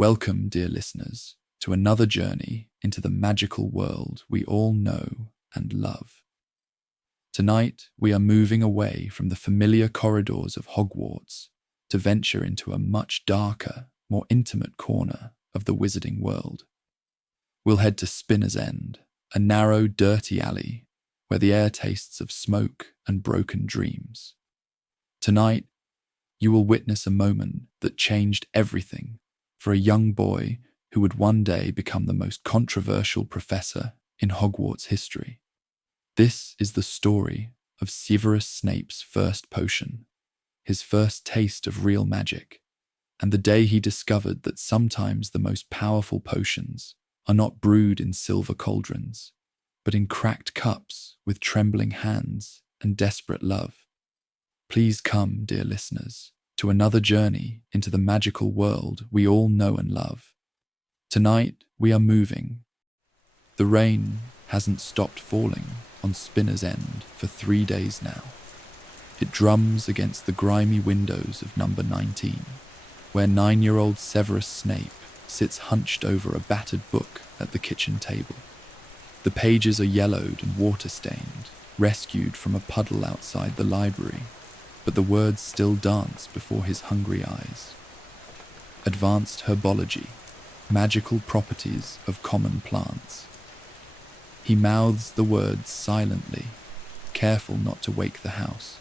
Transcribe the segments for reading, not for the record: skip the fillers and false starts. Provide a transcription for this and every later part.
Welcome, dear listeners, to another journey into the magical world we all know and love. Tonight, we are moving away from the familiar corridors of Hogwarts to venture into a much darker, more intimate corner of the wizarding world. We'll head to Spinner's End, a narrow, dirty alley where the air tastes of smoke and broken dreams. Tonight, you will witness a moment that changed everything for a young boy who would one day become the most controversial professor in Hogwarts history. This is the story of Severus Snape's first potion, his first taste of real magic, and the day he discovered that sometimes the most powerful potions are not brewed in silver cauldrons, but in cracked cups with trembling hands and desperate love. Please come, dear listeners, to another journey into the magical world we all know and love. Tonight, we are moving. The rain hasn't stopped falling on Spinner's End for 3 days now. It drums against the grimy windows of number 19, where 9-year-old Severus Snape sits hunched over a battered book at the kitchen table. The pages are yellowed and water-stained, rescued from a puddle outside the library, but the words still dance before his hungry eyes. Advanced herbology, magical properties of common plants. He mouths the words silently, careful not to wake the house.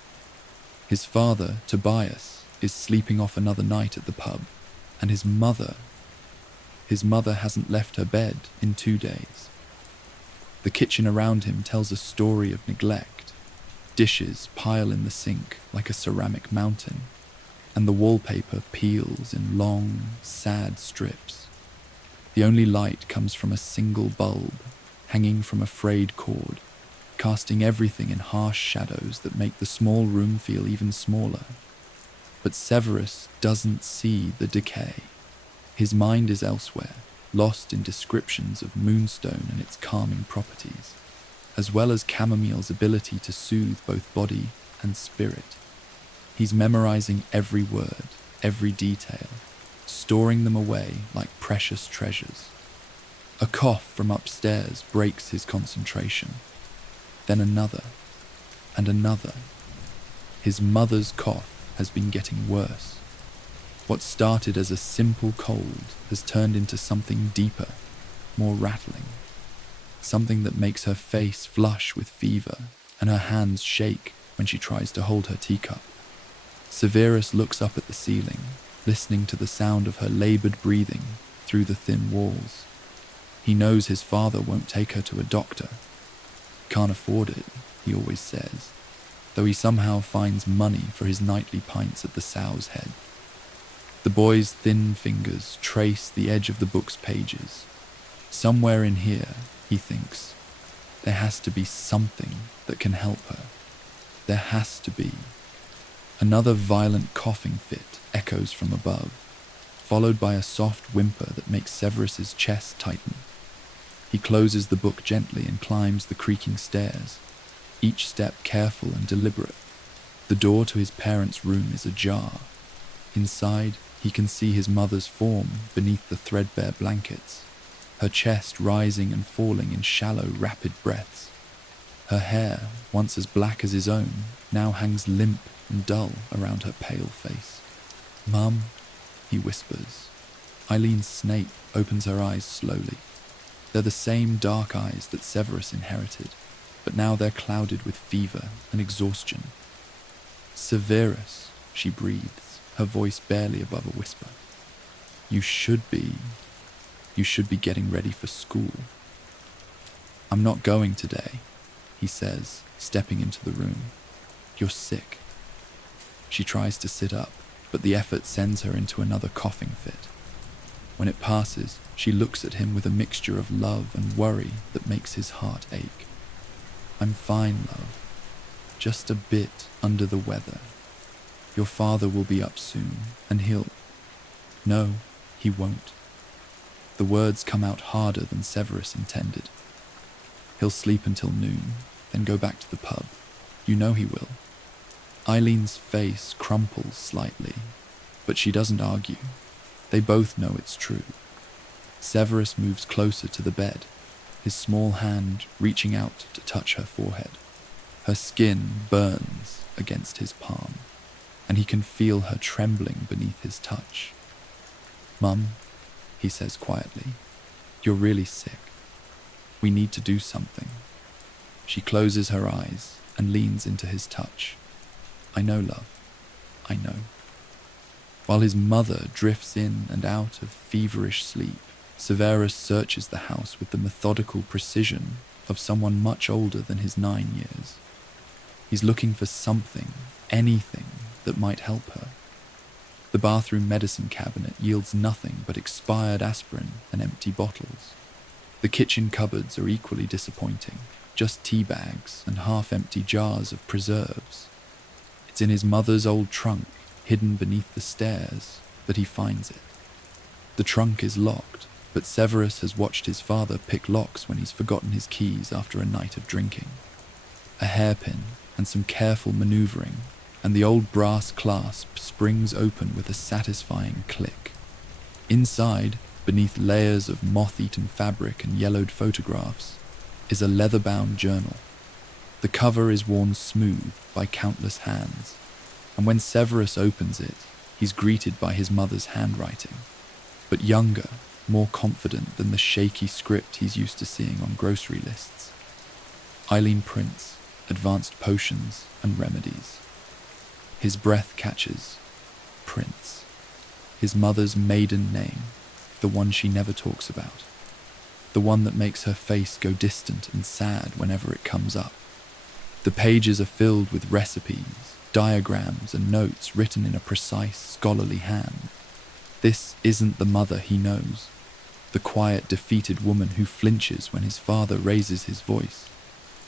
His father, Tobias, is sleeping off another night at the pub, and his mother hasn't left her bed in 2 days. The kitchen around him tells a story of neglect. Dishes pile in the sink like a ceramic mountain, and the wallpaper peels in long, sad strips. The only light comes from a single bulb, hanging from a frayed cord, casting everything in harsh shadows that make the small room feel even smaller. But Severus doesn't see the decay. His mind is elsewhere, lost in descriptions of moonstone and its calming properties, as well as chamomile's ability to soothe both body and spirit. He's memorizing every word, every detail, storing them away like precious treasures. A cough from upstairs breaks his concentration. Then another, and another. His mother's cough has been getting worse. What started as a simple cold has turned into something deeper, more rattling. Something that makes her face flush with fever and her hands shake when she tries to hold her teacup. Severus looks up at the ceiling, listening to the sound of her laboured breathing through the thin walls. He knows his father won't take her to a doctor. Can't afford it, he always says, though he somehow finds money for his nightly pints at the Sow's Head. The boy's thin fingers trace the edge of the book's pages. Somewhere in here, he thinks, there has to be something that can help her. There has to be. Another violent coughing fit echoes from above, followed by a soft whimper that makes Severus's chest tighten. He closes the book gently and climbs the creaking stairs, each step careful and deliberate. The door to his parents' room is ajar. Inside, he can see his mother's form beneath the threadbare blankets, her chest rising and falling in shallow, rapid breaths. Her hair, once as black as his own, now hangs limp and dull around her pale face. "Mum," he whispers. Eileen Snape opens her eyes slowly. They're the same dark eyes that Severus inherited, but now they're clouded with fever and exhaustion. "Severus," she breathes, her voice barely above a whisper. You should be getting ready for school." "I'm not going today," he says, stepping into the room. "You're sick." She tries to sit up, but the effort sends her into another coughing fit. When it passes, she looks at him with a mixture of love and worry that makes his heart ache. "I'm fine, love. Just a bit under the weather. Your father will be up soon, and he'll..." "No, he won't." The words come out harder than Severus intended. "He'll sleep until noon, then go back to the pub. You know he will." Eileen's face crumples slightly, but she doesn't argue. They both know it's true. Severus moves closer to the bed, his small hand reaching out to touch her forehead. Her skin burns against his palm, and he can feel her trembling beneath his touch. "Mum," he says quietly, "you're really sick. We need to do something." She closes her eyes and leans into his touch. "I know, love. I know." While his mother drifts in and out of feverish sleep, Severus searches the house with the methodical precision of someone much older than his 9 years. He's looking for something, anything, that might help her. The bathroom medicine cabinet yields nothing but expired aspirin and empty bottles. The kitchen cupboards are equally disappointing, just tea bags and half-empty jars of preserves. It's in his mother's old trunk, hidden beneath the stairs, that he finds it. The trunk is locked, but Severus has watched his father pick locks when he's forgotten his keys after a night of drinking. A hairpin and some careful maneuvering, and the old brass clasp springs open with a satisfying click. Inside, beneath layers of moth-eaten fabric and yellowed photographs, is a leather-bound journal. The cover is worn smooth by countless hands, and when Severus opens it, he's greeted by his mother's handwriting, but younger, more confident than the shaky script he's used to seeing on grocery lists. Eileen prints advanced potions and remedies. His breath catches Prince, his mother's maiden name, the one she never talks about, the one that makes her face go distant and sad whenever it comes up. The pages are filled with recipes, diagrams, and notes written in a precise, scholarly hand. This isn't the mother he knows, the quiet, defeated woman who flinches when his father raises his voice.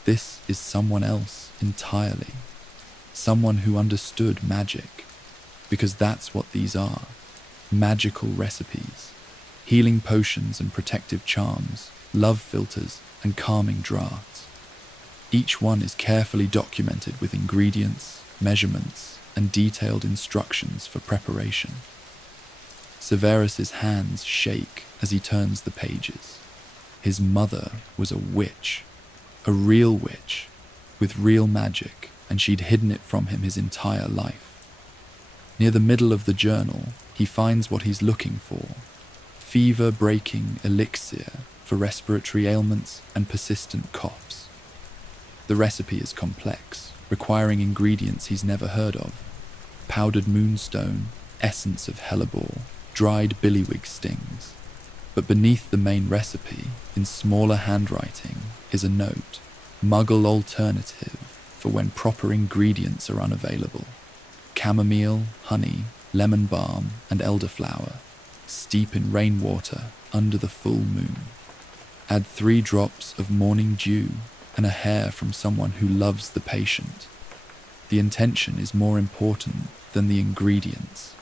This is someone else entirely, someone who understood magic, because that's what these are, magical recipes, healing potions and protective charms, love filters and calming draughts. Each one is carefully documented with ingredients, measurements, and detailed instructions for preparation. Severus's hands shake as he turns the pages. His mother was a witch, a real witch, with real magic, and she'd hidden it from him his entire life. Near the middle of the journal, he finds what he's looking for: fever-breaking elixir for respiratory ailments and persistent coughs. The recipe is complex, requiring ingredients he's never heard of: powdered moonstone, essence of hellebore, dried billywig stings. But beneath the main recipe, in smaller handwriting, is a note: Muggle alternative for when proper ingredients are unavailable. Chamomile, honey, lemon balm, and elderflower. Steep in rainwater under the full moon. Add 3 drops of morning dew and a hair from someone who loves the patient. The intention is more important than the ingredients.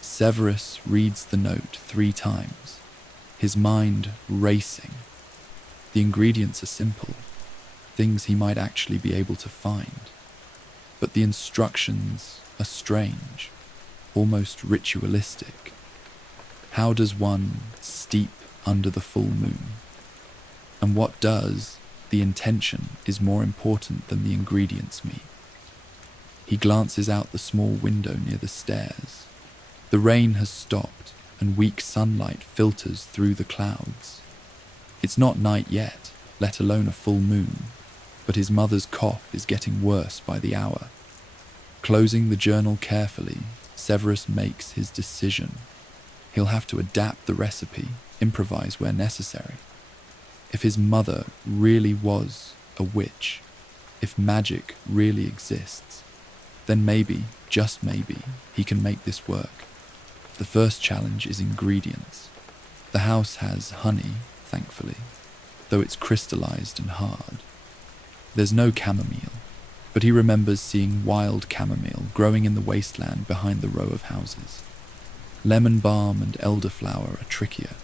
Severus reads the note 3 times, his mind racing. The ingredients are simple, things he might actually be able to find. But the instructions are strange, almost ritualistic. How does one steep under the full moon? And what does the intention is more important than the ingredients mean? He glances out the small window near the stairs. The rain has stopped, and weak sunlight filters through the clouds. It's not night yet, let alone a full moon, but his mother's cough is getting worse by the hour. Closing the journal carefully, Severus makes his decision. He'll have to adapt the recipe, improvise where necessary. If his mother really was a witch, if magic really exists, then maybe, just maybe, he can make this work. The first challenge is ingredients. The house has honey, thankfully, though it's crystallized and hard. There's no chamomile, but he remembers seeing wild chamomile growing in the wasteland behind the row of houses. Lemon balm and elderflower are trickier,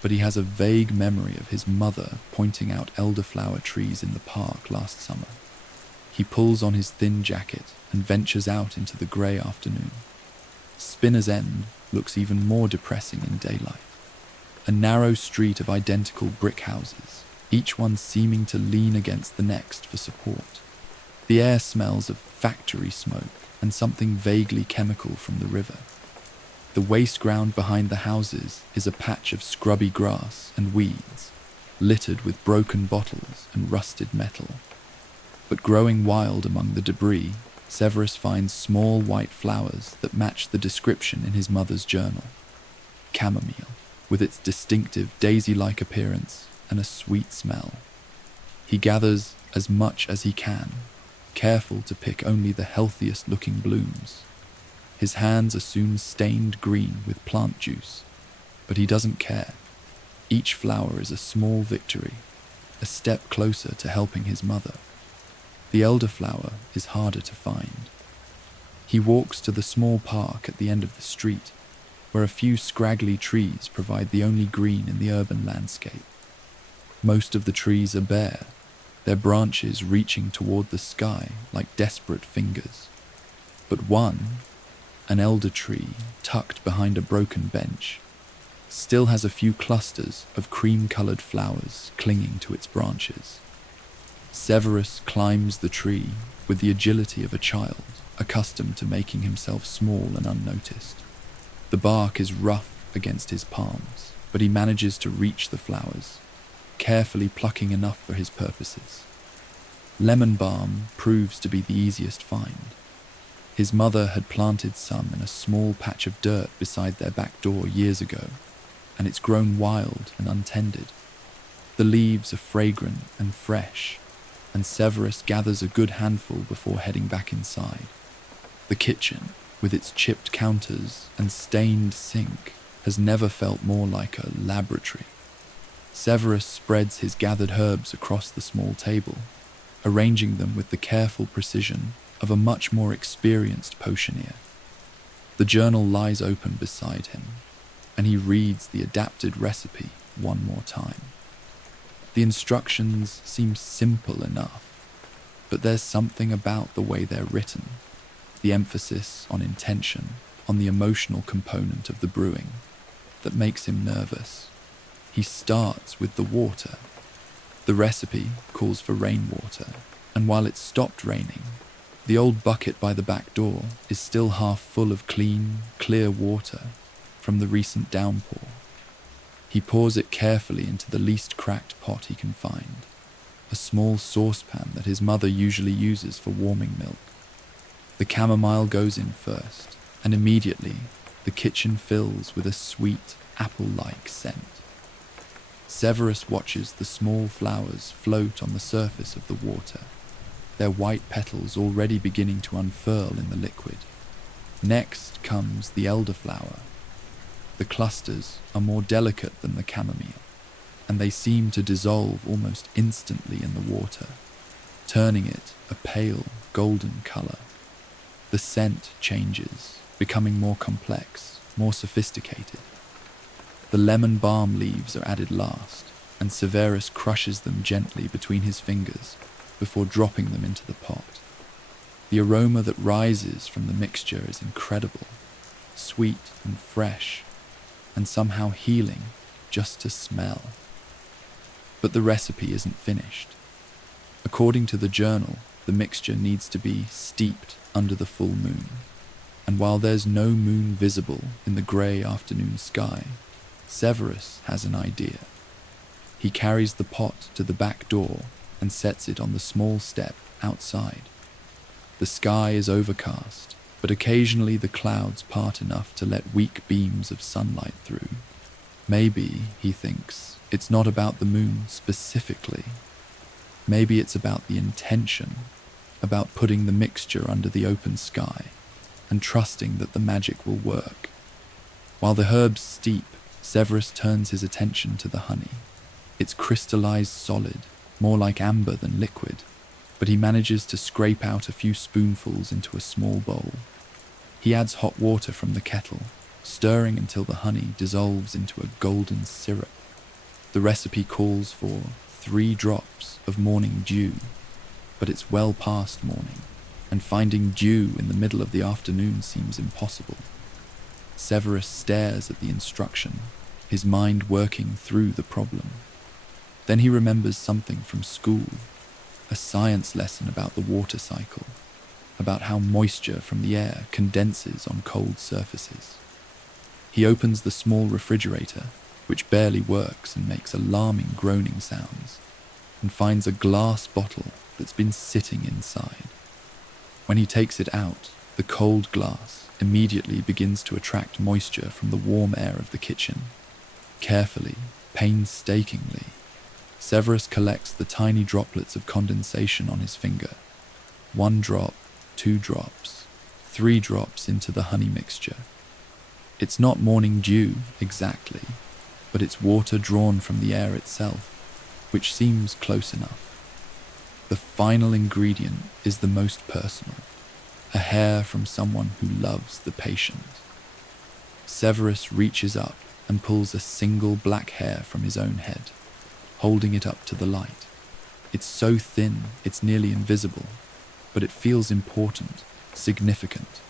but he has a vague memory of his mother pointing out elderflower trees in the park last summer. He pulls on his thin jacket and ventures out into the grey afternoon. Spinner's End, looks even more depressing in daylight. A narrow street of identical brick houses, each one seeming to lean against the next for support. The air smells of factory smoke and something vaguely chemical from the river. The waste ground behind the houses is a patch of scrubby grass and weeds, littered with broken bottles and rusted metal. But growing wild among the debris, Severus finds small white flowers that match the description in his mother's journal. Chamomile, with its distinctive daisy-like appearance and a sweet smell. He gathers as much as he can, careful to pick only the healthiest-looking blooms. His hands are soon stained green with plant juice, but he doesn't care. Each flower is a small victory, a step closer to helping his mother. The elderflower is harder to find. He walks to the small park at the end of the street, where a few scraggly trees provide the only green in the urban landscape. Most of the trees are bare, their branches reaching toward the sky like desperate fingers. But one, an elder tree tucked behind a broken bench, still has a few clusters of cream-colored flowers clinging to its branches. Severus climbs the tree with the agility of a child, accustomed to making himself small and unnoticed. The bark is rough against his palms, but he manages to reach the flowers, carefully plucking enough for his purposes. Lemon balm proves to be the easiest find. His mother had planted some in a small patch of dirt beside their back door years ago, and it's grown wild and untended. The leaves are fragrant and fresh, and Severus gathers a good handful before heading back inside. The kitchen, with its chipped counters and stained sink, has never felt more like a laboratory. Severus spreads his gathered herbs across the small table, arranging them with the careful precision of a much more experienced potioneer. The journal lies open beside him, and he reads the adapted recipe one more time. The instructions seem simple enough, but there's something about the way they're written, the emphasis on intention, on the emotional component of the brewing, that makes him nervous. He starts with the water. The recipe calls for rainwater, and while it's stopped raining, the old bucket by the back door is still half full of clean, clear water from the recent downpour. He pours it carefully into the least cracked pot he can find, a small saucepan that his mother usually uses for warming milk. The chamomile goes in first, and immediately the kitchen fills with a sweet, apple-like scent. Severus watches the small flowers float on the surface of the water, their white petals already beginning to unfurl in the liquid. Next comes the elderflower. The clusters are more delicate than the chamomile, and they seem to dissolve almost instantly in the water, turning it a pale golden color. The scent changes, becoming more complex, more sophisticated. The lemon balm leaves are added last, and Severus crushes them gently between his fingers before dropping them into the pot. The aroma that rises from the mixture is incredible, sweet and fresh, and somehow healing just to smell. But the recipe isn't finished. According to the journal, the mixture needs to be steeped under the full moon, and while there's no moon visible in the grey afternoon sky, Severus has an idea. He carries the pot to the back door and sets it on the small step outside. The sky is overcast, but occasionally the clouds part enough to let weak beams of sunlight through. Maybe, he thinks, it's not about the moon specifically. Maybe it's about the intention, about putting the mixture under the open sky and trusting that the magic will work. While the herbs steep, Severus turns his attention to the honey. It's crystallized solid, more like amber than liquid, but he manages to scrape out a few spoonfuls into a small bowl. He adds hot water from the kettle, stirring until the honey dissolves into a golden syrup. The recipe calls for 3 drops of morning dew, but it's well past morning, and finding dew in the middle of the afternoon seems impossible. Severus stares at the instruction, his mind working through the problem. Then he remembers something from school, a science lesson about the water cycle, about how moisture from the air condenses on cold surfaces. He opens the small refrigerator, which barely works and makes alarming groaning sounds, and finds a glass bottle that's been sitting inside. When he takes it out, the cold glass immediately begins to attract moisture from the warm air of the kitchen. Carefully, painstakingly, Severus collects the tiny droplets of condensation on his finger. 1 drop, 2 drops, 3 drops into the honey mixture. It's not morning dew, exactly, but it's water drawn from the air itself, which seems close enough. The final ingredient is the most personal, a hair from someone who loves the patient. Severus reaches up and pulls a single black hair from his own head, holding it up to the light. It's so thin, it's nearly invisible, but it feels important, significant.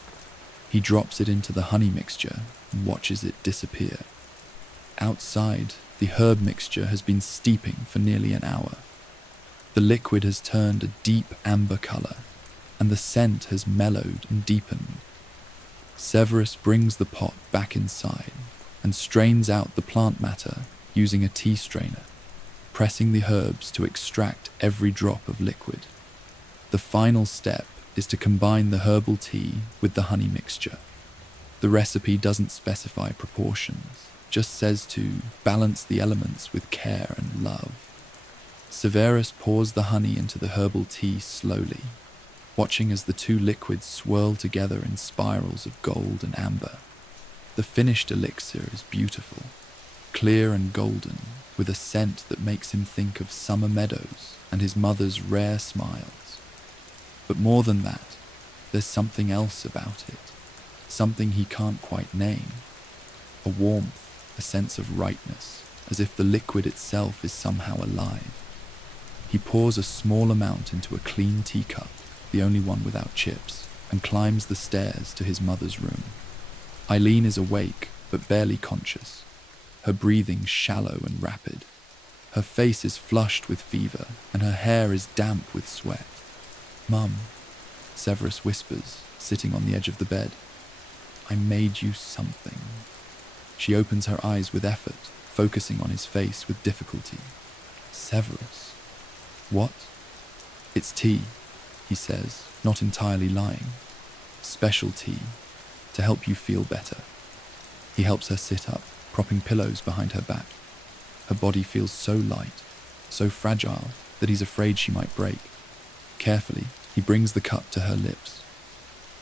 He drops it into the honey mixture and watches it disappear. Outside, the herb mixture has been steeping for nearly an hour. The liquid has turned a deep amber color, and the scent has mellowed and deepened. Severus brings the pot back inside and strains out the plant matter using a tea strainer, pressing the herbs to extract every drop of liquid. The final step is to combine the herbal tea with the honey mixture. The recipe doesn't specify proportions, just says to balance the elements with care and love. Severus pours the honey into the herbal tea slowly, watching as the 2 liquids swirl together in spirals of gold and amber. The finished elixir is beautiful, clear and golden, with a scent that makes him think of summer meadows and his mother's rare smiles. But more than that, there's something else about it, something he can't quite name. A warmth, a sense of rightness, as if the liquid itself is somehow alive. He pours a small amount into a clean teacup, the only one without chips, and climbs the stairs to his mother's room. Eileen is awake, but barely conscious, her breathing shallow and rapid. Her face is flushed with fever, and her hair is damp with sweat. "Mum," Severus whispers, sitting on the edge of the bed. "I made you something." She opens her eyes with effort, focusing on his face with difficulty. "Severus." "What?" "It's tea," he says, not entirely lying. "Special tea, to help you feel better." He helps her sit up, propping pillows behind her back. Her body feels so light, so fragile, that he's afraid she might break. Carefully, he brings the cup to her lips.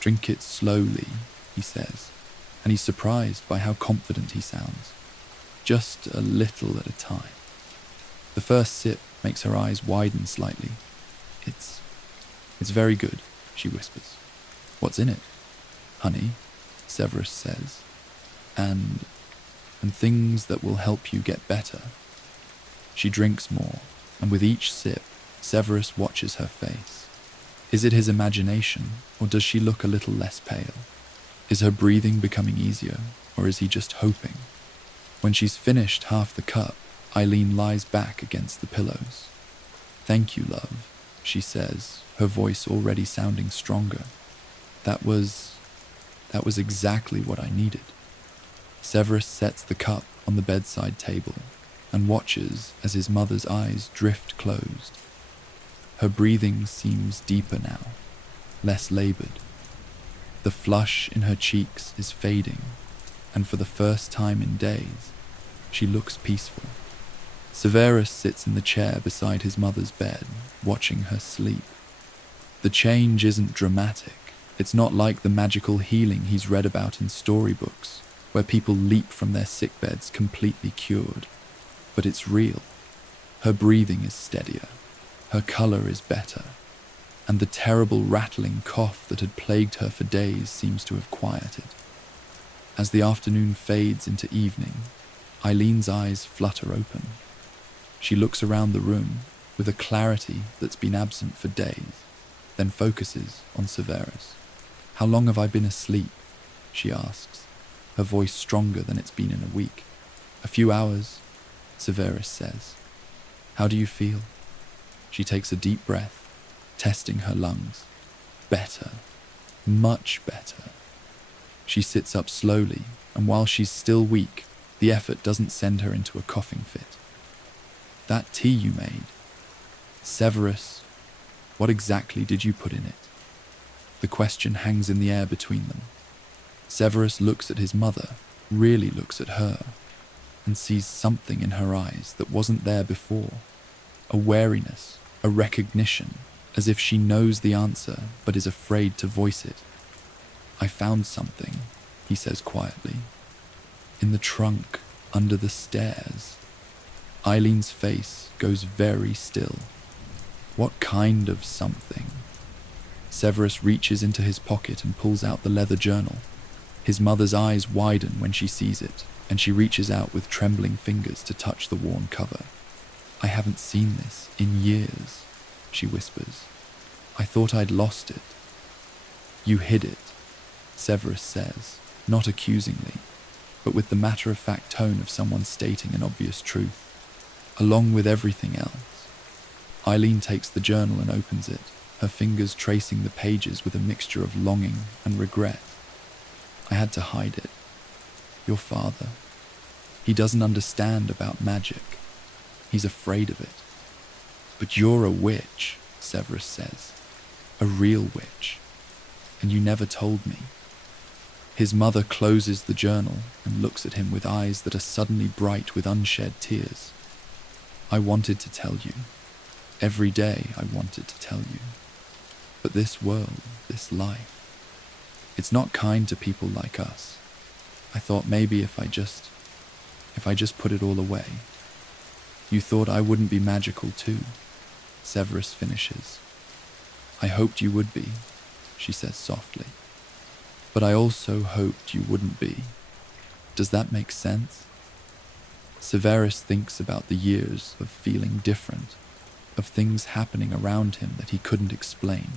"Drink it slowly," he says, and he's surprised by how confident he sounds. Just a little at a time. The first sip makes her eyes widen slightly. It's very good," she whispers. "What's in it?" "Honey," Severus says, and things that will help you get better." She drinks more, and with each sip, Severus watches her face. Is it his imagination, or does she look a little less pale? Is her breathing becoming easier, or is he just hoping? When she's finished half the cup, Eileen lies back against the pillows. "Thank you, love," she says, her voice already sounding stronger. That was exactly what I needed." Severus sets the cup on the bedside table and watches as his mother's eyes drift closed. Her breathing seems deeper now, less labored. The flush in her cheeks is fading, and for the first time in days, she looks peaceful. Severus sits in the chair beside his mother's bed, watching her sleep. The change isn't dramatic. It's not like the magical healing he's read about in storybooks, where people leap from their sickbeds completely cured. But it's real. Her breathing is steadier. Her color is better. And the terrible rattling cough that had plagued her for days seems to have quieted. As the afternoon fades into evening, Eileen's eyes flutter open. She looks around the room with a clarity that's been absent for days, then focuses on Severus. "How long have I been asleep?" she asks. her voice stronger than it's been in a week. "A few hours," Severus says. "How do you feel?" She takes a deep breath, testing her lungs. Better. Much better. She sits up slowly, and while she's still weak, the effort doesn't send her into a coughing fit. "That tea you made. Severus, what exactly did you put in it?" The question hangs in the air between them. Severus looks at his mother, really looks at her, and sees something in her eyes that wasn't there before. A wariness, a recognition, as if she knows the answer but is afraid to voice it. "I found something," he says quietly. "In the trunk, under the stairs." Eileen's face goes very still. What kind of something? Severus reaches into his pocket and pulls out the leather journal. His mother's eyes widen when she sees it, and she reaches out with trembling fingers to touch the worn cover. "I haven't seen this in years," she whispers. "I thought I'd lost it." "You hid it," Severus says, not accusingly, but with the matter-of-fact tone of someone stating an obvious truth. "Along with everything else." Eileen takes the journal and opens it, her fingers tracing the pages with a mixture of longing and regret. "I had to hide it. Your father. He doesn't understand about magic. He's afraid of it." "But you're a witch," Severus says. "A real witch. And you never told me." His mother closes the journal and looks at him with eyes that are suddenly bright with unshed tears. "I wanted to tell you. Every day I wanted to tell you. But this world, this life, it's not kind to people like us. I thought maybe if I just put it all away." "You thought I wouldn't be magical too," Severus finishes. "I hoped you would be," she says softly. "But I also hoped you wouldn't be. Does that make sense?" Severus thinks about the years of feeling different, of things happening around him that he couldn't explain.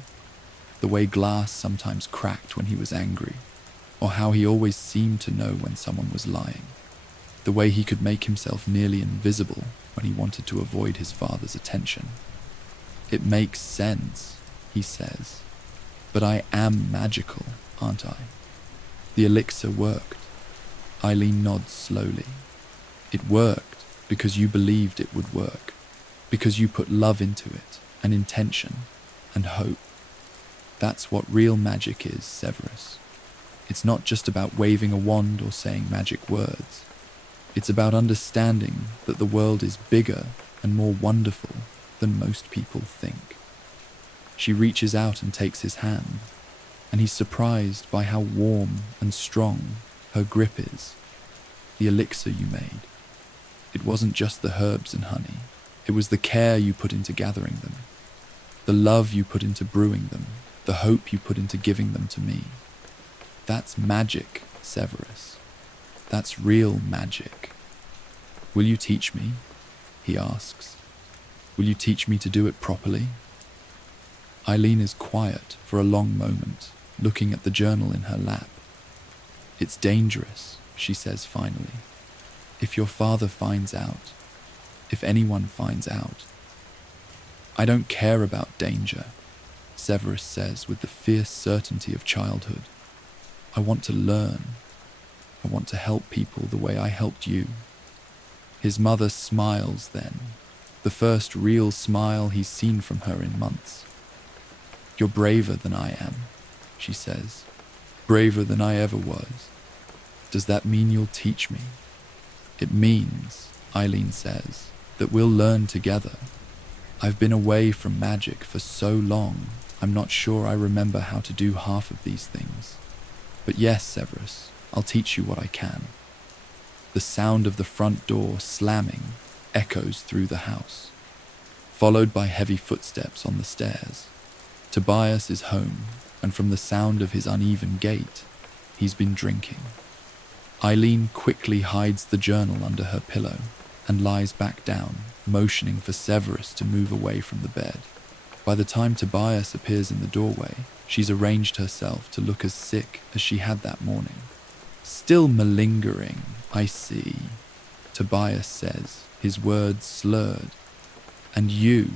The way glass sometimes cracked when he was angry, or how he always seemed to know when someone was lying. The way he could make himself nearly invisible when he wanted to avoid his father's attention. "It makes sense," he says. "But I am magical, aren't I? The elixir worked." Eileen nods slowly. "It worked because you believed it would work, because you put love into it, and intention, and hope. That's what real magic is, Severus. It's not just about waving a wand or saying magic words. It's about understanding that the world is bigger and more wonderful than most people think." She reaches out and takes his hand, and he's surprised by how warm and strong her grip is. "The elixir you made. It wasn't just the herbs and honey. It was the care you put into gathering them, the love you put into brewing them, the hope you put into giving them to me. That's magic, Severus. That's real magic. Will you teach me?" he asks. "Will you teach me to do it properly?" Eileen is quiet for a long moment, looking at the journal in her lap. "It's dangerous," she says finally. "If your father finds out, if anyone finds out." "I don't care about danger," Severus says with the fierce certainty of childhood. "I want to learn. I want to help people the way I helped you." His mother smiles then, the first real smile he's seen from her in months. "You're braver than I am," she says. "Braver than I ever was. Does that mean you'll teach me?" "It means," Eileen says, "that we'll learn together. I've been away from magic for so long, I'm not sure I remember how to do half of these things. But yes, Severus, I'll teach you what I can." The sound of the front door slamming echoes through the house, followed by heavy footsteps on the stairs. Tobias is home, and from the sound of his uneven gait, he's been drinking. Eileen quickly hides the journal under her pillow and lies back down, motioning for Severus to move away from the bed. By the time Tobias appears in the doorway, she's arranged herself to look as sick as she had that morning. Still malingering, I see, Tobias says, his words slurred. And you,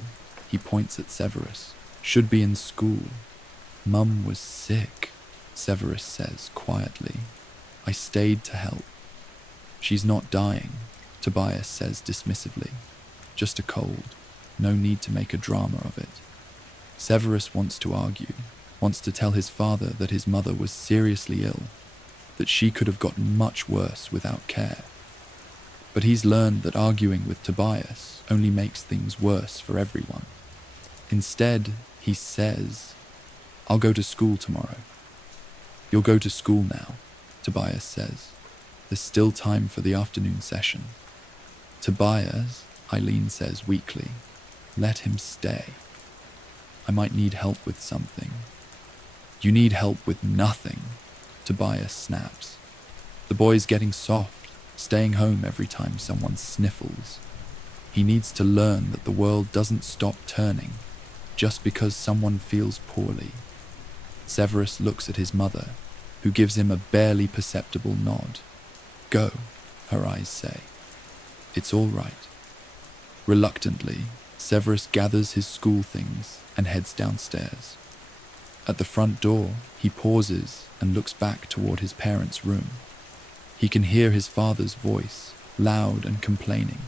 he points at Severus, should be in school. Mum was sick, Severus says quietly. I stayed to help. She's not dying, Tobias says dismissively. Just a cold. No need to make a drama of it. Severus wants to argue, wants to tell his father that his mother was seriously ill, that she could have gotten much worse without care. But he's learned that arguing with Tobias only makes things worse for everyone. Instead, he says, I'll go to school tomorrow. You'll go to school now, Tobias says. There's still time for the afternoon session. Tobias, Eileen says weakly, let him stay. I might need help with something. You need help with nothing, Tobias snaps. The boy's getting soft, staying home every time someone sniffles. He needs to learn that the world doesn't stop turning just because someone feels poorly. Severus looks at his mother, who gives him a barely perceptible nod. Go, her eyes say. It's all right. Reluctantly, Severus gathers his school things and heads downstairs. At the front door, he pauses and looks back toward his parents' room. He can hear his father's voice, loud and complaining,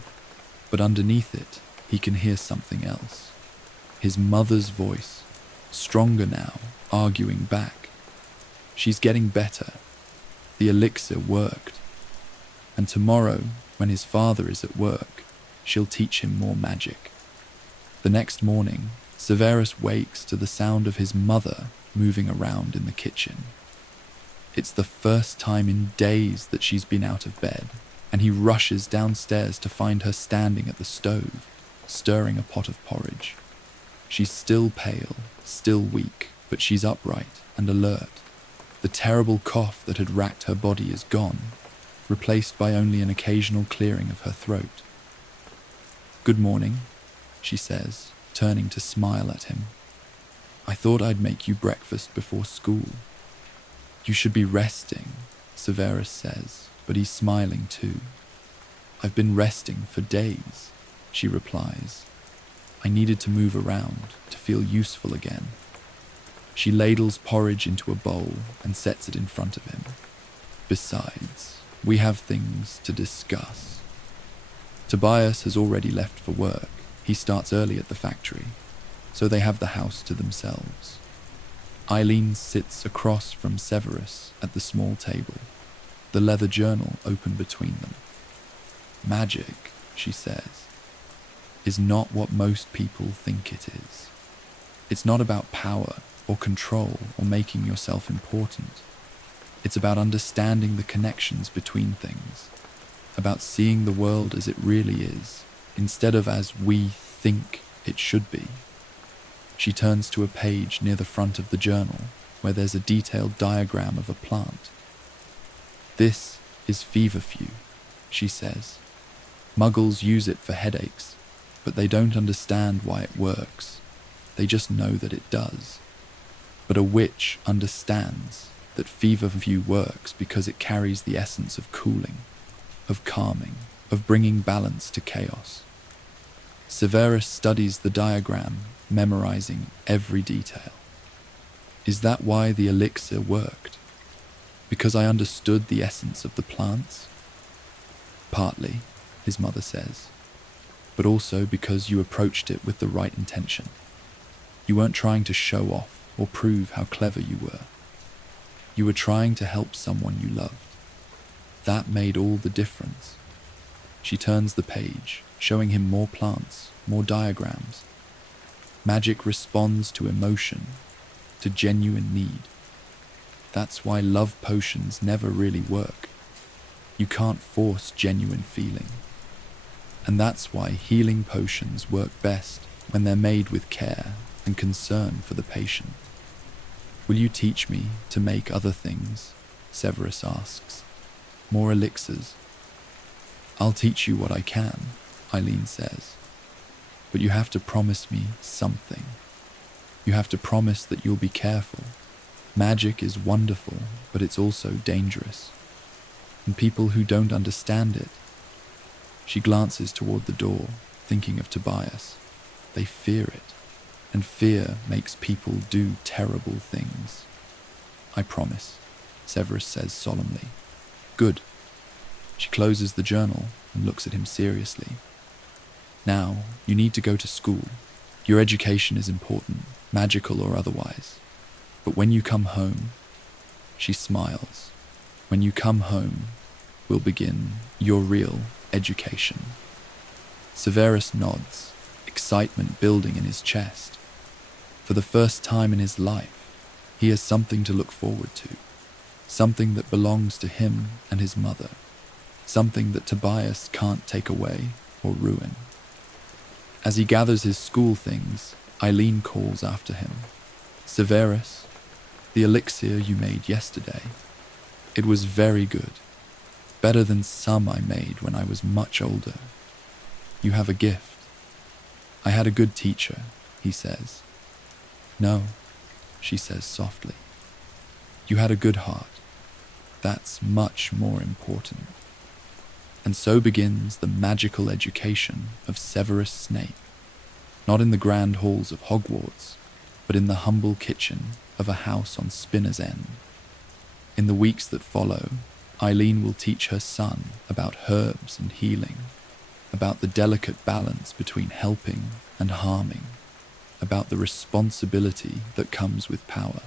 but underneath it, he can hear something else. His mother's voice, stronger now, arguing back. She's getting better. The elixir worked. And tomorrow, when his father is at work, she'll teach him more magic. The next morning, Severus wakes to the sound of his mother moving around in the kitchen. It's the first time in days that she's been out of bed, and he rushes downstairs to find her standing at the stove, stirring a pot of porridge. She's still pale, still weak, but she's upright and alert. The terrible cough that had racked her body is gone, replaced by only an occasional clearing of her throat. Good morning, she says, turning to smile at him. I thought I'd make you breakfast before school. You should be resting, Severus says, but he's smiling too. I've been resting for days, she replies. I needed to move around, to feel useful again. She ladles porridge into a bowl and sets it in front of him. Besides, we have things to discuss. Tobias has already left for work. He starts early at the factory, so they have the house to themselves. Eileen sits across from Severus at the small table, the leather journal open between them. Magic, she says, is not what most people think it is. It's not about power or control or making yourself important. It's about understanding the connections between things, about seeing the world as it really is, instead of as we think it should be. She turns to a page near the front of the journal where there's a detailed diagram of a plant. This is feverfew, she says. Muggles use it for headaches, but they don't understand why it works. They just know that it does. But a witch understands that feverfew works because it carries the essence of cooling, of calming, of bringing balance to chaos. Severus studies the diagram, memorizing every detail. Is that why the elixir worked? Because I understood the essence of the plants? Partly, his mother says, but also because you approached it with the right intention. You weren't trying to show off or prove how clever you were. You were trying to help someone you loved. That made all the difference. She turns the page, showing him more plants, more diagrams. Magic responds to emotion, to genuine need. That's why love potions never really work. You can't force genuine feeling. And that's why healing potions work best when they're made with care and concern for the patient. Will you teach me to make other things? Severus asks. More elixirs. I'll teach you what I can, Eileen says. But you have to promise me something. You have to promise that you'll be careful. Magic is wonderful, but it's also dangerous. and people who don't understand it. She glances toward the door, thinking of Tobias. They fear it, and fear makes people do terrible things. I promise, Severus says solemnly. Good. She closes the journal and looks at him seriously. Now, you need to go to school. Your education is important, magical or otherwise. But when you come home, she smiles. When you come home, we'll begin your real education. Severus nods, excitement building in his chest. For the first time in his life, he has something to look forward to, something that belongs to him and his mother, something that Tobias can't take away or ruin. As he gathers his school things, Eileen calls after him. Severus, the elixir you made yesterday, it was very good, better than some I made when I was much older. You have a gift. I had a good teacher, he says. No, she says softly. You had a good heart. That's much more important. And so begins the magical education of Severus Snape, not in the grand halls of Hogwarts, but in the humble kitchen of a house on Spinner's End. In the weeks that follow, Eileen will teach her son about herbs and healing, about the delicate balance between helping and harming, about the responsibility that comes with power.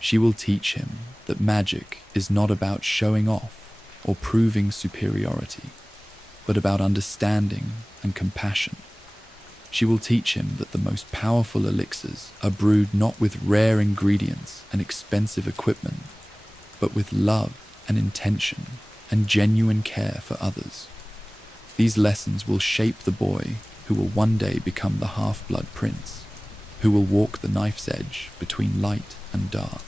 She will teach him that magic is not about showing off or proving superiority, but about understanding and compassion. She will teach him that the most powerful elixirs are brewed not with rare ingredients and expensive equipment, but with love and intention and genuine care for others. These lessons will shape the boy who will one day become the half-blood prince, who will walk the knife's edge between light and dark,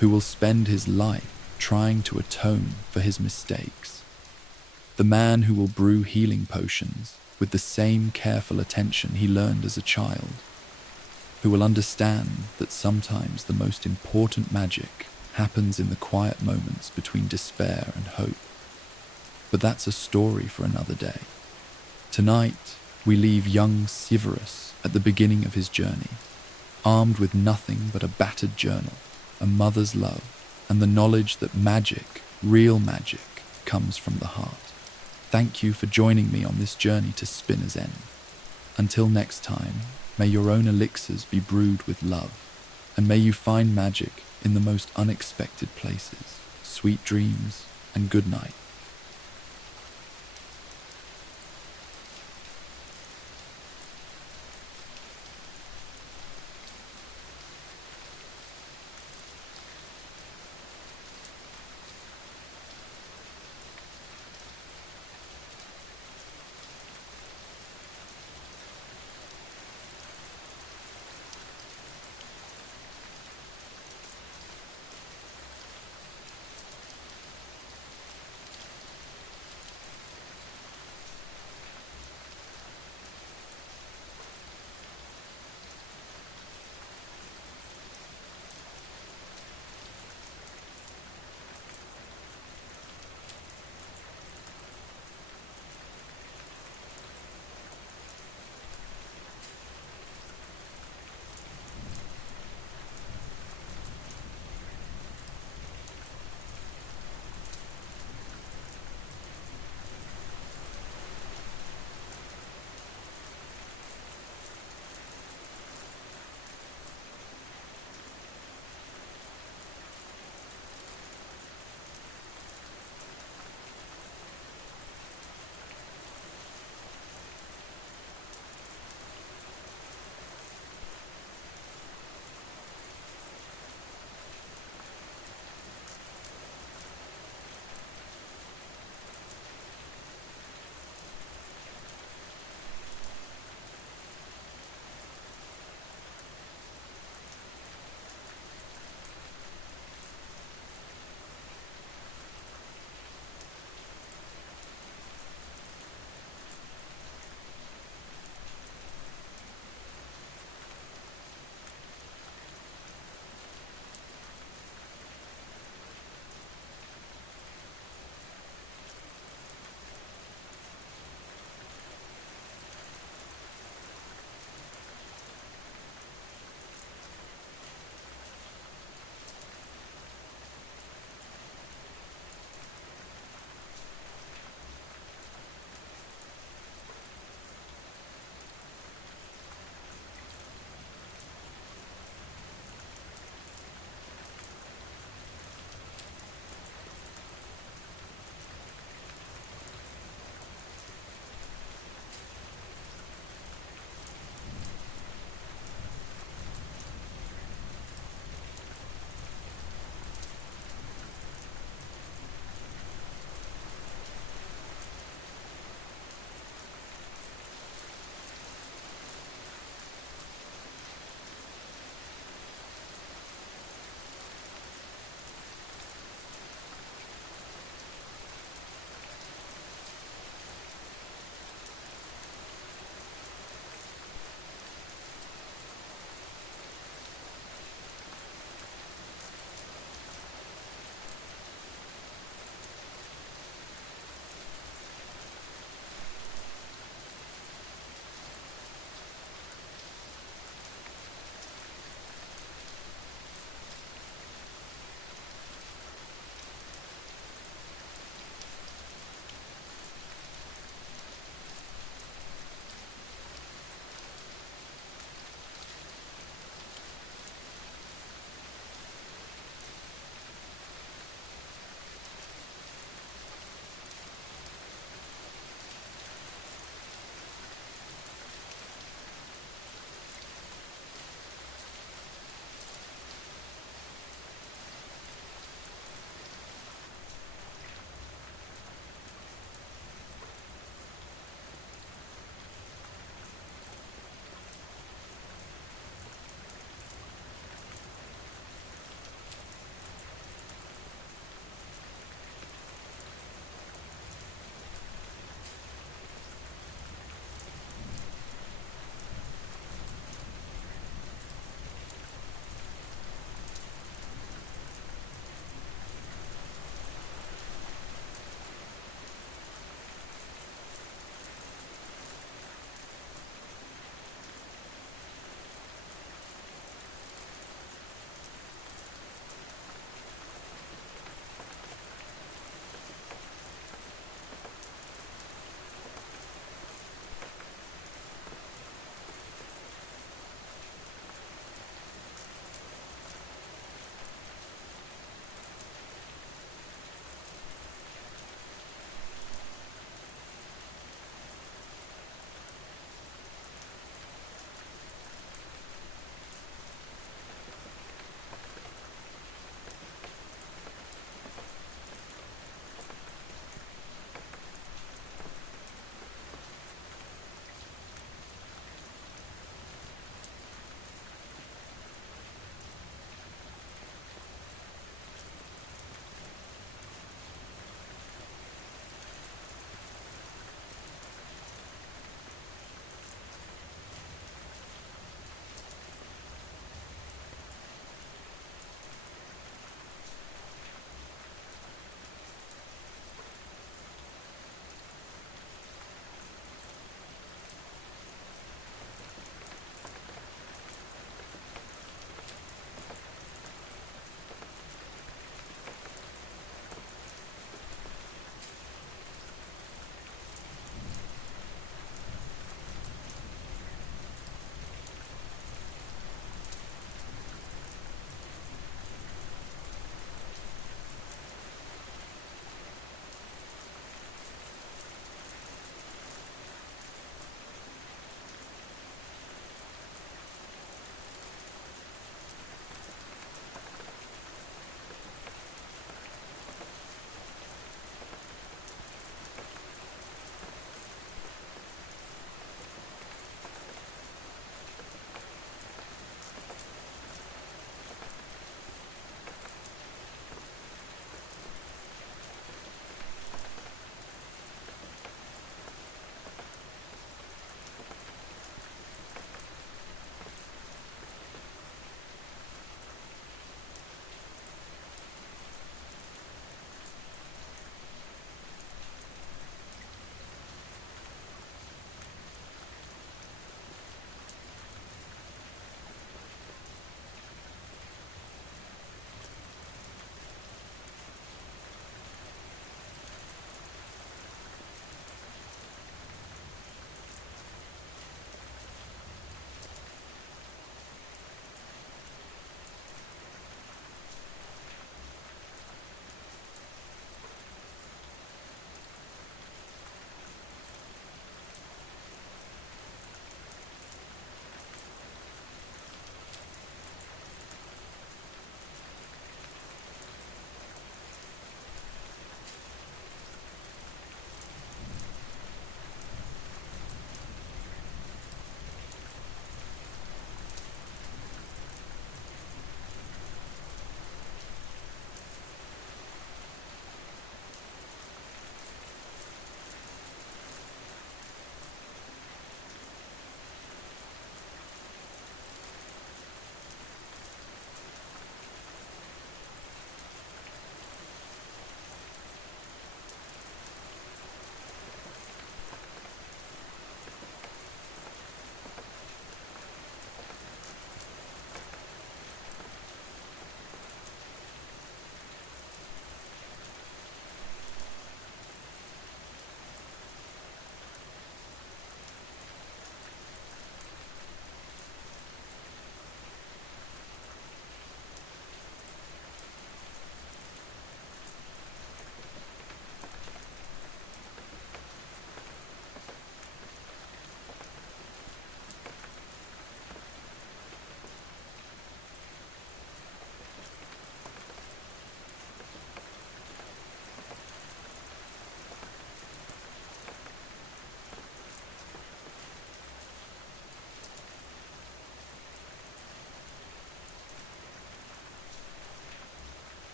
who will spend his life trying to atone for his mistakes. The man who will brew healing potions with the same careful attention he learned as a child, who will understand that sometimes the most important magic happens in the quiet moments between despair and hope. But that's a story for another day. Tonight, we leave young Severus at the beginning of his journey, armed with nothing but a battered journal, a mother's love, and the knowledge that magic, real magic, comes from the heart. Thank you for joining me on this journey to Spinner's End. Until next time, may your own elixirs be brewed with love, and may you find magic in the most unexpected places. Sweet dreams and good night.